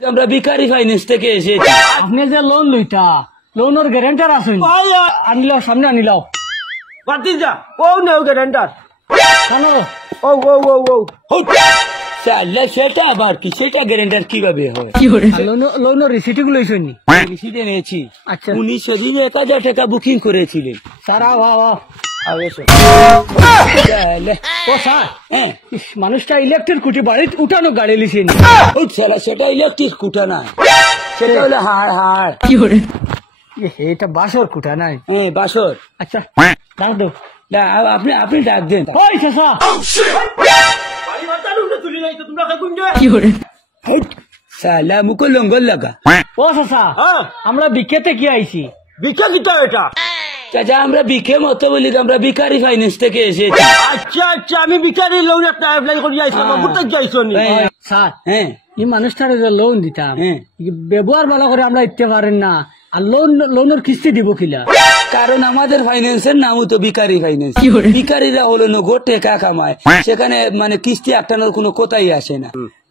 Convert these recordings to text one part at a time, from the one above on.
আমরা ভিখারি ফাইন্যান্স থেকে এসেছি। আপনি যে লোন লইতা লোনের গ্যারান্টার আছেন? আনিলাও, সামনে আনিলাও। ভাতিজা ও নেও গ্যারান্টার কেন? ও ও ও ও চাল্লা সেটা আবার কি, সেটা গ্যারান্টার কিভাবে হয়? লোনের রিসিট গুলো লইছেন? রিসিটে নিয়েছি। আচ্ছা। উনি সেদিন 1000 টাকা বুকিং করেছিলেন। স্যার আও আও আও। চাল্লা, ও স্যার, হ্যাঁ মানুষটা ইলেকট্রিক কুটি বাড়িতে উঠানো গাড়ি লিছেন। চাল্লা সেটা ইলেকট্রিক কুটা না, সেটা হলো হাড় হাড়। এটা বাসর কুটা নাই? হ্যাঁ বাসর। আচ্ছা ডাক দো। না, আপনি আপনি ডাক দেন। ওই চাচা, সালা মুখে লঙ্গল লাগা। ও চাচা, আমরা বিকেতে কি আইছি? বিকা কিটা এটা? চাচা আমরা বিকে মতো বলি, আমরা ভিখারি ফাইন্যান্স থেকে এসেছি। আচ্ছা আচ্ছা, আমি বিকারি লোন একটা অ্যাপ্লাই করি আইছিলাম, বুঝতে যাইছো নি? স্যার, হ্যাঁ এই মানুষটার যে লোন দিতাম, হ্যাঁ। ব্যবহার ভালো করে আমরা ইতে পারেন না, আর লোনের কিস্তি দিব কিলা? কারণ আমাদের ফাইন্যান্সের নামও তো ভিখারি ফাইন্যান্স। ভিখারিরা হলো নগদ টাকা কামায়, সেখানে মানে কিস্তি আটানোর কোনো কথাই আসে না।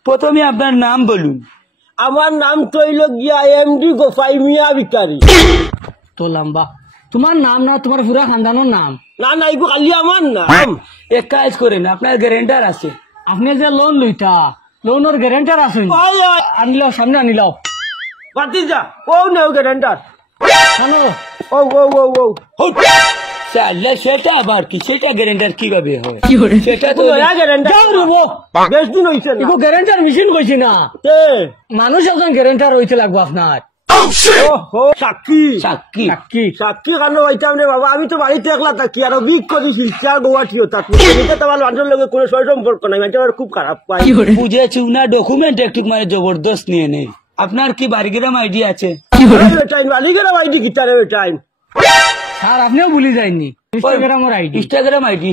প্রথমে আপনার নাম বলুন। আমার নাম তৈল গিয়া এমডি গোপাই মিয়া বিকারি। তো লম্বা তোমার নাম না, তোমার পুরা খানদানোর নাম? না না, এগুলো খালি আমার নাম। এক কাজ করেন, আপনার গ্যারান্টার আছে? আপনি যে লোন লইতা লোনের গ্যারান্টার আছেন? আনিলাও, সামনে আনিলাও। ভাতিজা ও নেও গ্যারান্টার কেন? ও ও ও ও চাল্লা সেটা আবার কি, সেটা গ্যারান্টার কিভাবে হয়? সেটা তো যাও রুবো, বেশ দিন হইছে না। এগো গ্যারান্টার মেশিন কইছি না, তে মানুষ একজন গ্যারান্টার হইতে লাগবো আপনার। ওহো, সাক্ষী সাক্ষী। কি সাক্ষী কেন হইতাম রে বাবা? আমি তো বাড়িতে একলা থাকি, আর বিক করি শিলচর গোয়াটিও থাকি। তোমার মানুষের লগে কোনো সয় সম্পর্ক নাই, মানুষের খুব খারাপ পাই। বুঝেছি, উনার ডকুমেন্ট একটু মানে জবরদস্ত নিয়ে নেই। আপনার কি বাড়িগ্রাম আইডি আছে? মালিকের আইডি গিটারে টাইম। স্যার, আপনিও ভুলি যায়নি ইনস্টাগ্রামের আইডি? Instagram ID?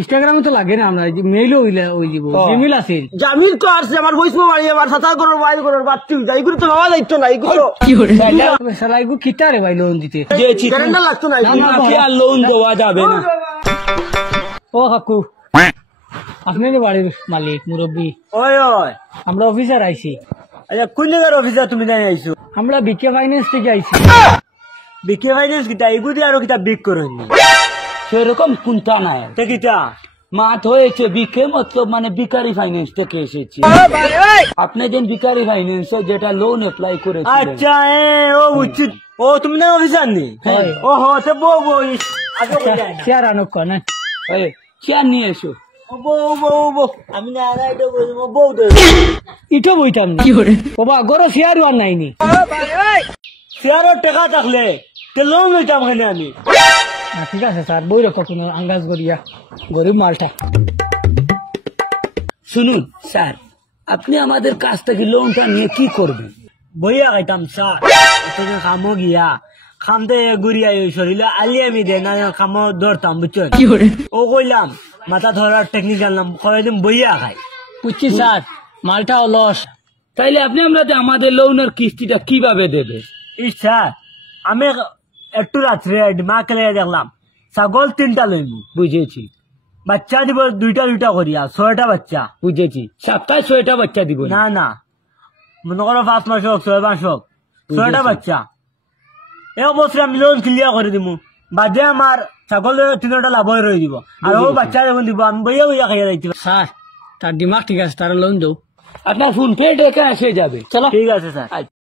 ইনস্টাগ্রামে তো লাগে না, আমরা মেইলও ওই দিব, জিমেইল আছে। জামিল তো আসছে, আমার ভয়েস মারি, আমার সাতা করো বাইর করো বাত্তি যাই, এগুলো তো বাবা দায়িত্ব নাই। এগুলো শালা এগো কিতা রে ভাই লোন দিতে? গ্যারান্টার লাগতো না। উনাকে আর লোন দেওয়া যাবে না। ও কাকু, আপনি যে বাড়ির মালিক মুরব্বী, ওই ওই, আমরা অফিসার আইছি। আচ্ছা কোন জায়গার অফিসার তুমি জানি আইছো? আমরা বিকে ফাইন্যান্স থেকে আইছি। বিকে ফাইন্যান্স কিতা এগুলি আরো কিতা বিক করেননি সেরকম কোনটা নাই। তে কিতা মাত হয়েছে বিকে মতলব মানে ভিখারি ফাইন্যান্স থেকে এসেছি। আপনি যেন ভিখারি ফাইন্যান্স যেটা লোন অ্যাপ্লাই করেছিলেন। আচ্ছা ও উচিত। ও তুমি না অফিসার নি? ও হো, তে বো বো আগে বলে চেয়ার আনো কোন? চেয়ার নিয়ে এসো। বো বো বো, আমি না না এটা বলবো বো দে। ইটো বইতাম না বাবা, গরো চেয়ারও আর নাইনি। চেয়ারের টাকা থাকলে তে লোন লইতাম কেন আমি? ঠিক আছে স্যার, বই রকম কোনো আঙ্গাজ করিয়া, গরিব মালটা। শুনুন স্যার, আপনি আমাদের কাছ থেকে লোনটা নিয়ে কি করবেন? বইয়া খাইতাম স্যার, তোকে খামো গিয়া খামতে গুড়িয়া শরীরে আলি আমি দে না খামো ধরতাম, বুঝছো? ও কইলাম মাথা ধরার টেকনিক জানলাম, কয়েকদিন বইয়া খাই। বুঝছি স্যার, মালটা অলস। তাইলে আপনি আমাদের লোনের কিস্তিটা কিভাবে দেবে? ইচ্ছা আমি একটু রাত্রে মা খেলে দেখলাম ছাগল 3টা লইমু। বুঝেছি। বাচ্চা দিব 2টা 2টা করিয়া 6টা বাচ্চা। বুঝেছি। সপ্তাহে 6টা বাচ্চা দিব না না, মনে করো 5 মাস হোক 6 মাস হোক, 6টা বাচ্চা। এই অবস্থায় আমি লোন ক্লিয়ার করে দিব, বাদে আমার ছাগল 3টা লাভ হয়ে রয়ে দিব, আর ও বাচ্চা যখন দিব আমি বইয়া বইয়া খাইয়া যাইতে। স্যার, তার দিমাগ ঠিক আছে, তার লোন দেও। আপনার ফোন পে টাকা এসে যাবে। চলো, ঠিক আছে স্যার।